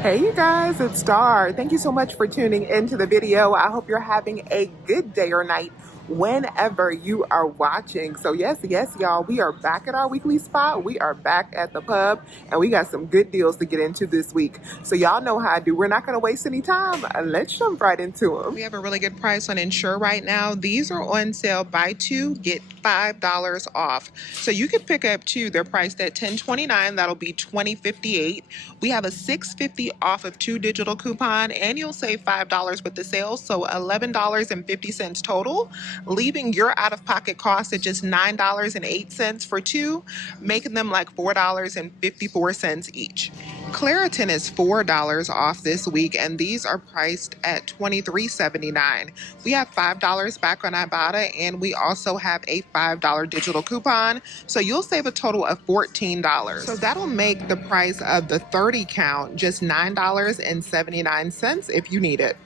Hey you guys, it's Star. Thank you so much for tuning into the video. I hope you're having a good day or night whenever you are watching. So yes, y'all, we are back at our weekly spot. We are back at the pub and we got some good deals to get into this week. So y'all know how I do. We're not going to waste any time. Let's jump right into them. We have a really good price on Ensure right now. These are on sale. Buy two, get $5 off. So you could pick up two. They're priced at $10.29. That'll be $20.58. We have a $6.50 off of two digital coupon, and you'll save $5 with the sale, so $11.50 total, leaving your out-of-pocket cost at just $9.08 for two, making them like $4.54 each. Claritin is $4 off this week, and these are priced at $23.79. We have $5 back on Ibotta, and we also have a $5 digital coupon, so you'll save a total of $14. So that'll make the price of the 30 count just $9.79 if you need it.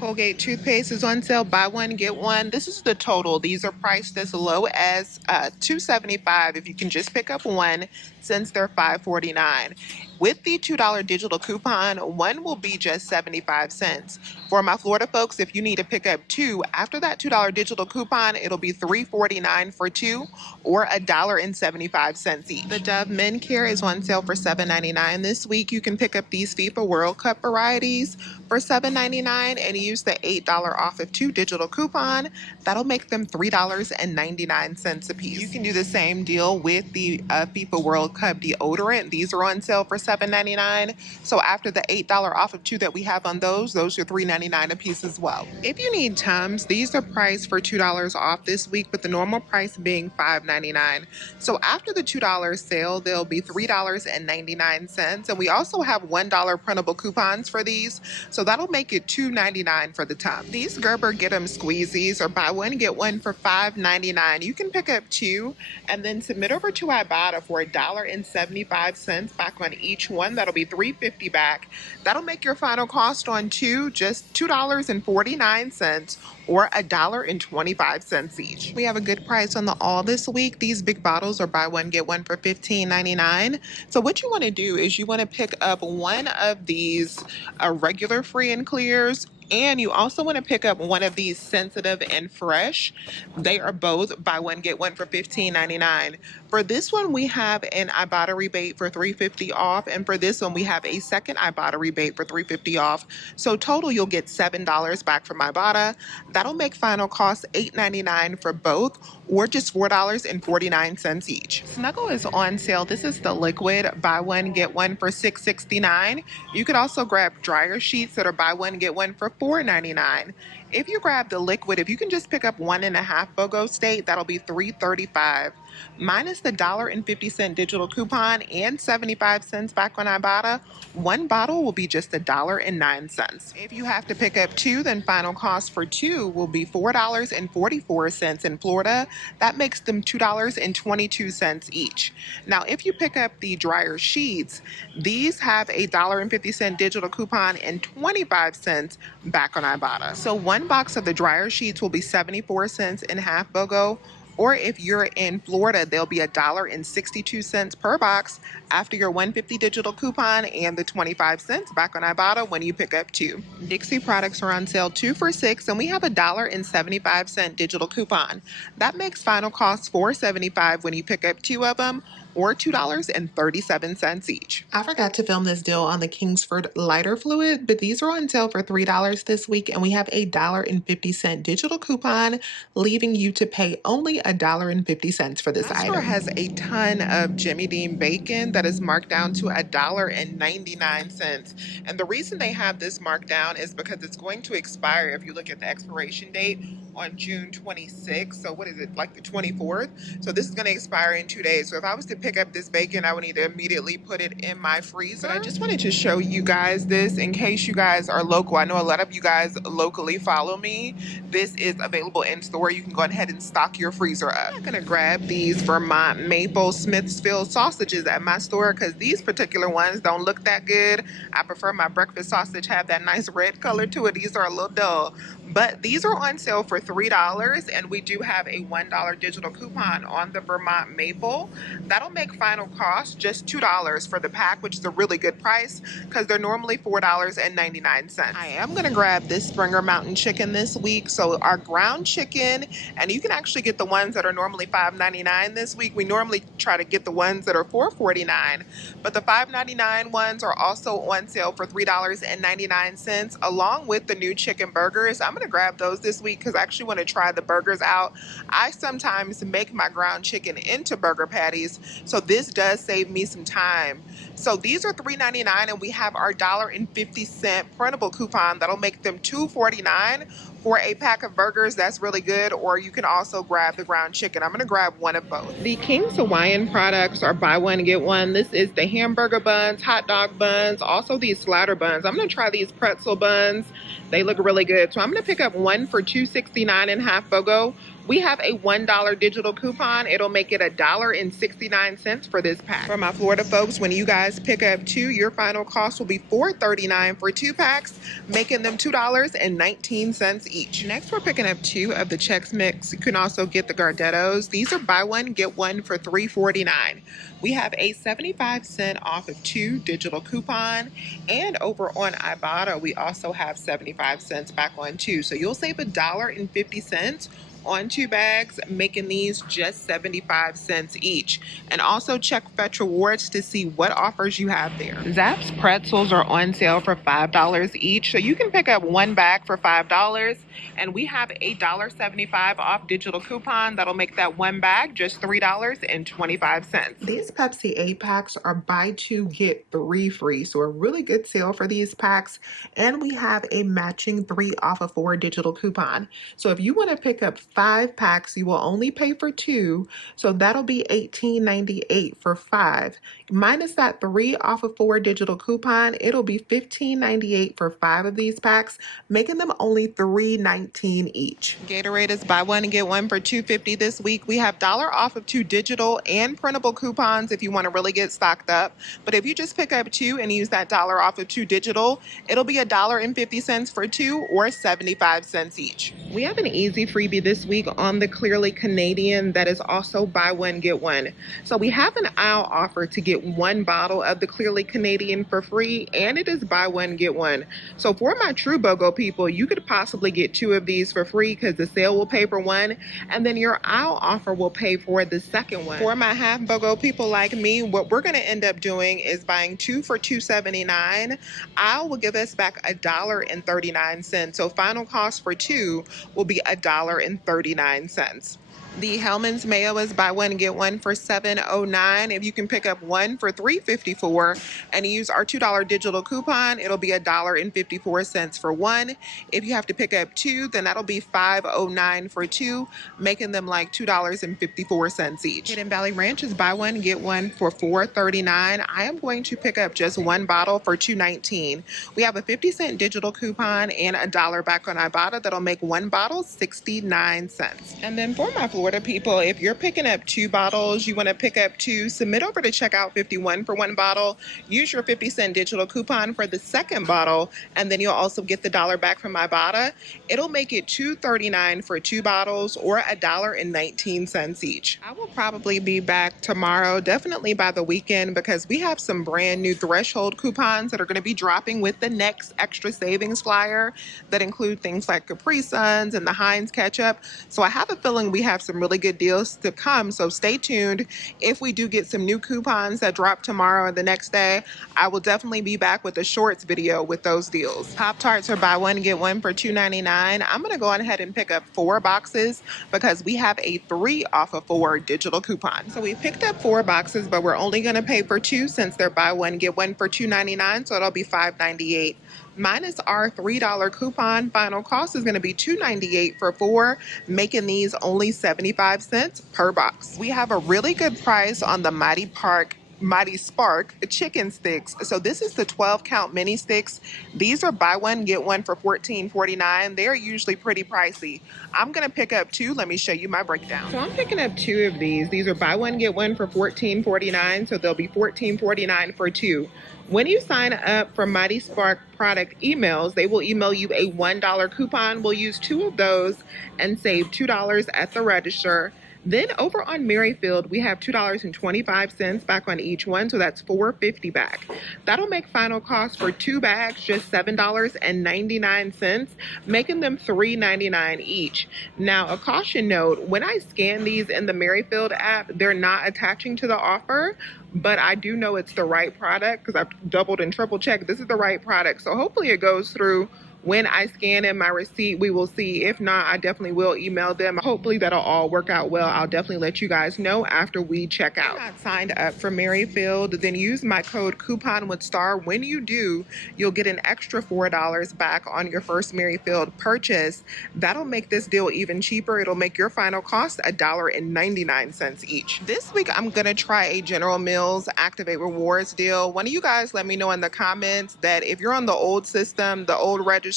Colgate toothpaste is on sale. Buy one, get one. This is the total. These are priced as low as $2.75 if you can just pick up one, since they're $5.49. With the $2 digital coupon, one will be just 75 cents. For my Florida folks, if you need to pick up two, after that $2 digital coupon, it'll be $3.49 for two, or $1.75 each. The Dove Men Care is on sale for $7.99 this week. You can pick up these FIFA World Cup varieties for $7.99 and use the $8 off of two digital coupon. That'll make them $3.99 a piece. You can do the same deal with the FIFA World Cup deodorant. These are on sale for $7.99. So after the $8 off of two that we have on those are $3.99 a piece as well. If you need Tums, these are priced for $2 off this week, with the normal price being $5.99. So after the $2 sale, they'll be $3.99. And we also have $1 printable coupons for these. So that'll make it $2.99 for the Tums. These Gerber Get 'em Squeezies are buy one, get one for $5.99. You can pick up two and then submit over to Ibotta for $1.75 back on each one. That'll be $3.50 back. That'll make your final cost on two just $2.49, or $1.25 each. We have a good price on the all this week. These big bottles are buy one, get one for $15.99. So what you want to do is you want to pick up one of these regular free and clears, and you also want to pick up one of these sensitive and fresh. They are both buy one, get one for $15.99. For this one, we have an Ibotta rebate for $3.50 off. And for this one, we have a second Ibotta rebate for $3.50 off. So total, you'll get $7 back from Ibotta. That'll make final cost $8.99 for both, or just $4.49 each. Snuggle is on sale. This is the liquid. Buy one, get one for $6.69. You could also grab dryer sheets that are buy one, get one for $4.99. If you grab the liquid, if you can just pick up 1.5 BOGO state, that'll be $3.35. Minus the $1.50 digital coupon and 75 cents back on Ibotta, one bottle will be just $1.09. If you have to pick up two, then final cost for two will be $4.44 in Florida. That makes them $2.22 each. Now, if you pick up the dryer sheets, these have a $1.50 digital coupon and 25 cents back on Ibotta. So one box of the dryer sheets will be 74 cents in half BOGO. Or if you're in Florida, they'll be $1.62 per box after your $1.50 digital coupon and the 25 cents back on Ibotta when you pick up two. Dixie products are on sale 2 for $6, and we have a $1.75 digital coupon. That makes final cost $4.75 when you pick up two of them, or $2.37 each. I forgot to film this deal on the Kingsford lighter fluid, but these are on sale for $3 this week, and we have a $1.50 digital coupon, leaving you to pay only $1.50 for this item. This store has a ton of Jimmy Dean bacon that is marked down to $1.99. And the reason they have this marked down is because it's going to expire if you look at the expiration date on June 26th. So what is it, like the 24th? So this is going to expire in 2 days. So if I was to pick up this bacon, I would need to immediately put it in my freezer. I just wanted to show you guys this in case you guys are local. I know a lot of you guys locally follow me. This is available in store. You can go ahead and stock your freezer up. I'm not going to grab these Vermont maple Smithfield sausages at my store because these particular ones don't look that good. I prefer my breakfast sausage have that nice red color to it. These are a little dull. But these are on sale for $3, and we do have a $1 digital coupon on the Vermont maple. That'll make final cost just $2 for the pack, which is a really good price because they're normally $4.99. I am going to grab this Springer Mountain Chicken this week. So our ground chicken, and you can actually get the ones that are normally $5.99 this week. We normally try to get the ones that are $4.49, but the $5.99 ones are also on sale for $3.99 along with the new chicken burgers. I'm going to grab those this week because I actually want to try the burgers out. I sometimes make my ground chicken into burger patties, so this does save me some time. So these are $3.99, and we have our $1.50 printable coupon that'll make them $2.49 for a pack of burgers. That's really good. Or you can also grab the ground chicken. I'm going to grab one of both. The King's Hawaiian products are buy one get one. This is the hamburger buns, hot dog buns, also these slider buns. I'm going to try these pretzel buns. They look really good. So I'm going to pick up one for $2.69 in half BOGO. We have a $1 digital coupon. It'll make it $1.69 for this pack. For my Florida folks, when you guys pick up two, your final cost will be $4.39 for 2 packs, making them $2.19 each. Next, we're picking up 2 of the Chex Mix. You can also get the Gardettos. These are buy one, get one for $3.49. We have a 75-cent off of 2 digital coupon, and over on Ibotta, we also have 75 cents back on 2. So you'll save $1.50 on 2 bags, making these just 75 cents each. And also check Fetch Rewards to see what offers you have there. Zapp's pretzels are on sale for $5 each, so you can pick up 1 bag for $5, and we have a $1.75 off digital coupon that'll make that 1 bag just $3.25. These Pepsi 8-packs are buy 2 get 3 free, so a really good sale for these packs. And we have a matching 3 off of 4 digital coupon. So if you want to pick up 5 packs, you will only pay for 2, so that'll be $18.98 for 5. Minus that 3 off of 4 digital coupon, it'll be $15.98 for 5 of these packs, making them only $3.19 each. Gatorade is buy one and get one for $2.50 this week. We have $1 off of 2 digital and printable coupons if you want to really get stocked up. But if you just pick up 2 and use that $1 off of 2 digital, it'll be $1.50 for 2 or 75 cents each. We have an easy freebie this week on the Clearly Canadian that is also buy one get one. So we have an aisle offer to get 1 bottle of the Clearly Canadian for free, and it is buy one get one. So for my true BOGO people, you could possibly get 2 of these for free because the sale will pay for 1, and then your aisle offer will pay for the second one. For my half BOGO people like me, what we're going to end up doing is buying 2 for $2.79. Aisle will give us back $1.39. So final cost for 2 will be $1.39. The Hellmann's mayo is buy one get one for $7.09. If you can pick up 1 for $3.54 and use our $2 digital coupon, it'll be $1.54 for 1. If you have to pick up 2, then that'll be $5.09 for 2, making them like $2.54 each. Hidden Valley Ranch is buy one get one for $4.39. I am going to pick up just 1 bottle for $2.19. We have a 50-cent digital coupon and $1 back on Ibotta that'll make 1 bottle 69 cents. And then for my Florida people, if you're picking up 2 bottles, you want to pick up 2, submit over to checkout 51 for 1 bottle, use your 50-cent digital coupon for the second bottle, and then you'll also get the $1 back from Ibotta. It'll make it $2.39 for 2 bottles or $1.19 each. I will probably be back tomorrow, definitely by the weekend, because we have some brand new threshold coupons that are going to be dropping with the next extra savings flyer that include things like Capri Suns and the Heinz ketchup. So I have a feeling we have some really good deals to come, so stay tuned. If we do get some new coupons that drop tomorrow or the next day, I will definitely be back with a shorts video with those deals. Pop-Tarts are buy one get one for $2.99. I'm going to go on ahead and pick up 4 boxes because we have a 3 off of 4 digital coupon. So we picked up 4 boxes, but we're only going to pay for 2 since they're buy one get one for $2.99, so it'll be $5.98. Minus our $3 coupon, final cost is going to be $2.98 for 4, making these only 75 cents per box. We have a really good price on the Mighty Park Mighty Spark chicken sticks. So this is the 12 count mini sticks. These are buy one, get one for $14.49. They're usually pretty pricey. I'm gonna pick up two. Let me show you my breakdown. So I'm picking up two of these. These are buy one, get one for $14.49. So they'll be $14.49 for two. When you sign up for Mighty Spark product emails, they will email you a $1 coupon. We'll use two of those and save $2 at the register. Then over on Merryfield, we have $2.25 back on each one, so that's $4.50 back. That'll make final cost for two bags just $7.99, making them $3.99 each. Now, a caution note, when I scan these in the Merryfield app, they're not attaching to the offer, but I do know it's the right product because I've doubled and triple checked. This is the right product, so hopefully it goes through. When I scan in my receipt, we will see. If not, I definitely will email them. Hopefully that'll all work out well. I'll definitely let you guys know after we check out. If you're not signed up for Merryfield, then use my code coupon with STAR. When you do, you'll get an extra $4 back on your first Merryfield purchase. That'll make this deal even cheaper. It'll make your final cost $1.99 each. This week, I'm gonna try a General Mills Activate Rewards deal. One of you guys let me know in the comments that if you're on the old system, the old registers,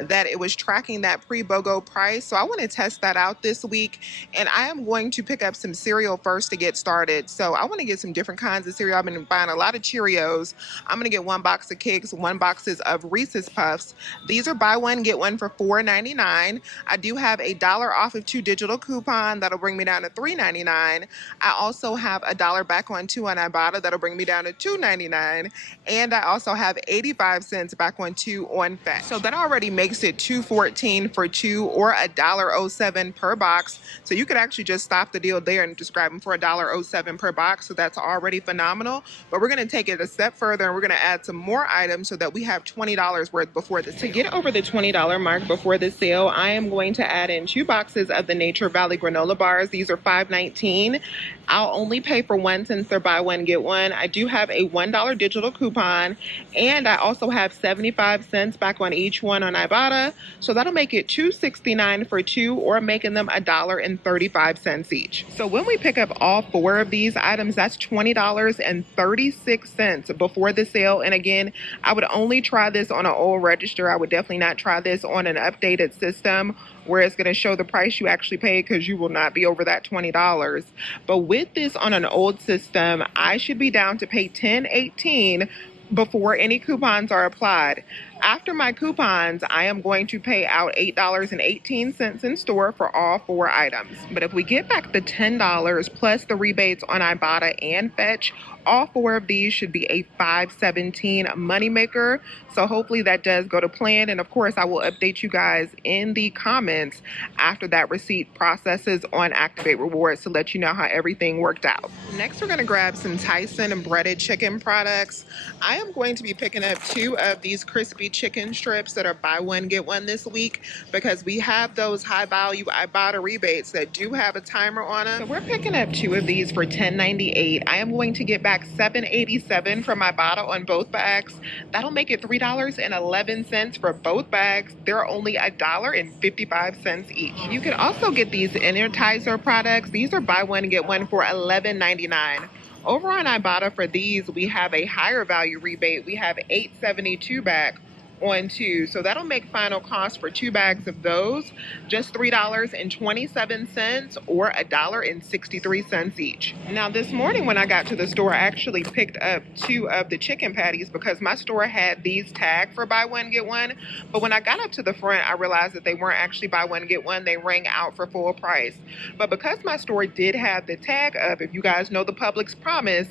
that it was tracking that pre-BOGO price. So I want to test that out this week, and I am going to pick up some cereal first to get started. So I want to get some different kinds of cereal. I've been buying a lot of Cheerios. I'm going to get one box of Kicks, one boxes of Reese's Puffs. These are buy one, get one for $4.99. I do have a $1 off of two digital coupon. That'll bring me down to $3.99. I also have a $1 back on two on Ibotta. That'll bring me down to $2.99. And I also have 85 cents back on two on Fetch. So that already makes it $2.14 for two, or $1.07 per box. So you could actually just stop the deal there and just grab them for $1.07 per box. So that's already phenomenal. But we're going to take it a step further, and we're going to add some more items so that we have $20 worth before the sale. To get over the $20 mark before the sale, I am going to add in two boxes of the Nature Valley granola bars. These are $5.19. I'll only pay for one since they're buy one, get one. I do have a $1 digital coupon, and I also have 75 cents back on each one on Ibotta. So that'll make it $2.69 for two, or making them $1.35 each. So when we pick up all four of these items, that's $20.36 before the sale. And again, I would only try this on an old register. I would definitely not try this on an updated system where it's going to show the price you actually paid, because you will not be over that $20. But with this on an old system, I should be down to pay $10.18 before any coupons are applied. After my coupons, I am going to pay out $8.18 in store for all four items. But if we get back the $10 plus the rebates on Ibotta and Fetch, all four of these should be a $5.17 moneymaker. So hopefully that does go to plan. And of course, I will update you guys in the comments after that receipt processes on Activate Rewards to let you know how everything worked out. Next, we're going to grab some Tyson and breaded chicken products. I am going to be picking up two of these crispy chicken strips that are buy one, get one this week, because we have those high value Ibotta rebates that do have a timer on them. So we're picking up two of these for $10.98. I am going to get back $7.87 from Ibotta on both bags. That'll make it $3.11 for both bags. They're only $1.55 each. You can also get these Energizer products. These are buy one, get one for $11.99. Over on Ibotta for these, we have a higher value rebate. We have $8.72 back on two. So that'll make final cost for two bags of those just $3.27, or $1.63 each. Now this morning when I got to the store, I actually picked up two of the chicken patties because my store had these tagged for buy one, get one. But when I got up to the front, I realized that they weren't actually buy one, get one. They rang out for full price. But because my store did have the tag up, if you guys know the Publix promise,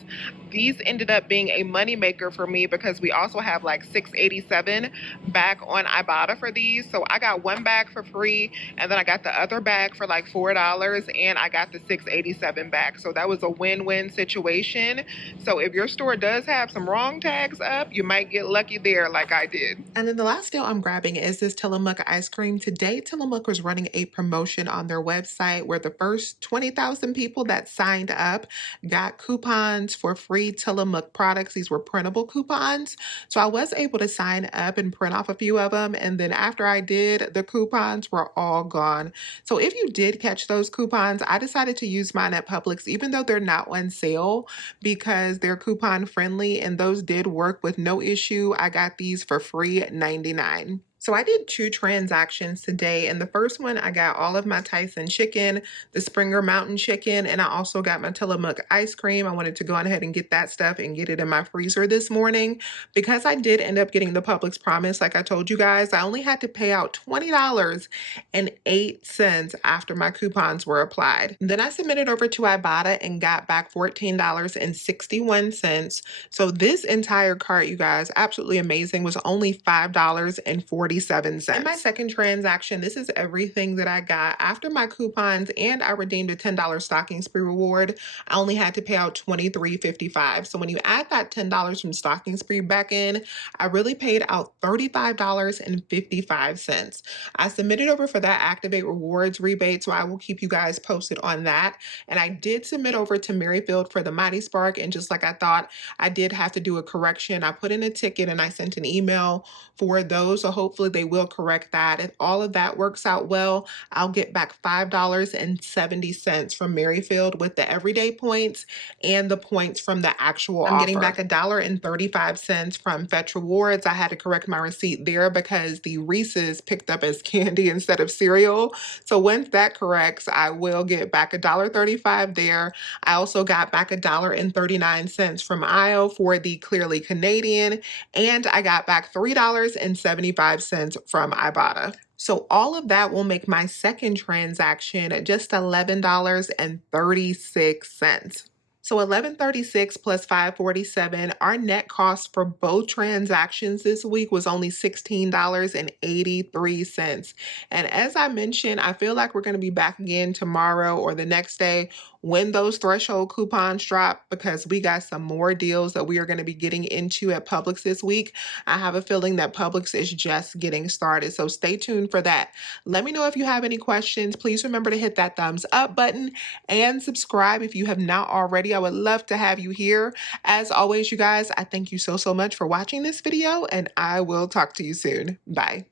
these ended up being a moneymaker for me, because we also have like $6.87 back on Ibotta for these. So I got one bag for free, and then I got the other bag for like $4, and I got the $6.87 back. So that was a win-win situation. So if your store does have some wrong tags up, you might get lucky there like I did. And then the last deal I'm grabbing is this Tillamook ice cream. Today, Tillamook was running a promotion on their website where the first 20,000 people that signed up got coupons for free free Tillamook products. These were printable coupons. So I was able to sign up and print off a few of them. And then after I did, the coupons were all gone. So if you did catch those coupons, I decided to use mine at Publix, even though they're not on sale, because they're coupon friendly and those did work with no issue. I got these for free at 99. So I did 2 transactions today, and the first one I got all of my Tyson chicken, the Springer Mountain chicken, and I also got my Tillamook ice cream. I wanted to go on ahead and get that stuff and get it in my freezer this morning. Because I did end up getting the Publix Promise, like I told you guys, I only had to pay out $20.08 after my coupons were applied. Then I submitted over to Ibotta and got back $14.61. So this entire cart, you guys, absolutely amazing, was only $5.47. In my second transaction, this is everything that I got. After my coupons and I redeemed a $10 stocking spree reward, I only had to pay out $23.55. So when you add that $10 from stocking spree back in, I really paid out $35.55. I submitted over for that Activate Rewards rebate, so I will keep you guys posted on that. And I did submit over to Merryfield for the Mighty Spark, and just like I thought, I did have to do a correction. I put in a ticket and I sent an email for those, so hopefully they will correct that. If all of that works out well, I'll get back $5.70 from Merryfield with the everyday points and the points from the actual offer. I'm getting back $1.35 from Fetch Rewards. I had to correct my receipt there because the Reese's picked up as candy instead of cereal. So once that corrects, I will get back $1.35 there. I also got back $1.39 from Aisle for the Clearly Canadian, and I got back $3.75 from Ibotta. So all of that will make my second transaction just $11.36. So $11.36 plus $5.47, our net cost for both transactions this week was only $16.83. And as I mentioned, I feel like we're going to be back again tomorrow or the next day when those threshold coupons drop, because we got some more deals that we are going to be getting into at Publix this week. I have a feeling that Publix is just getting started, so stay tuned for that. Let me know if you have any questions. Please remember to hit that thumbs up button and subscribe if you have not already. I would love to have you here. As always, you guys, I thank you so much for watching this video, and I will talk to you soon. Bye.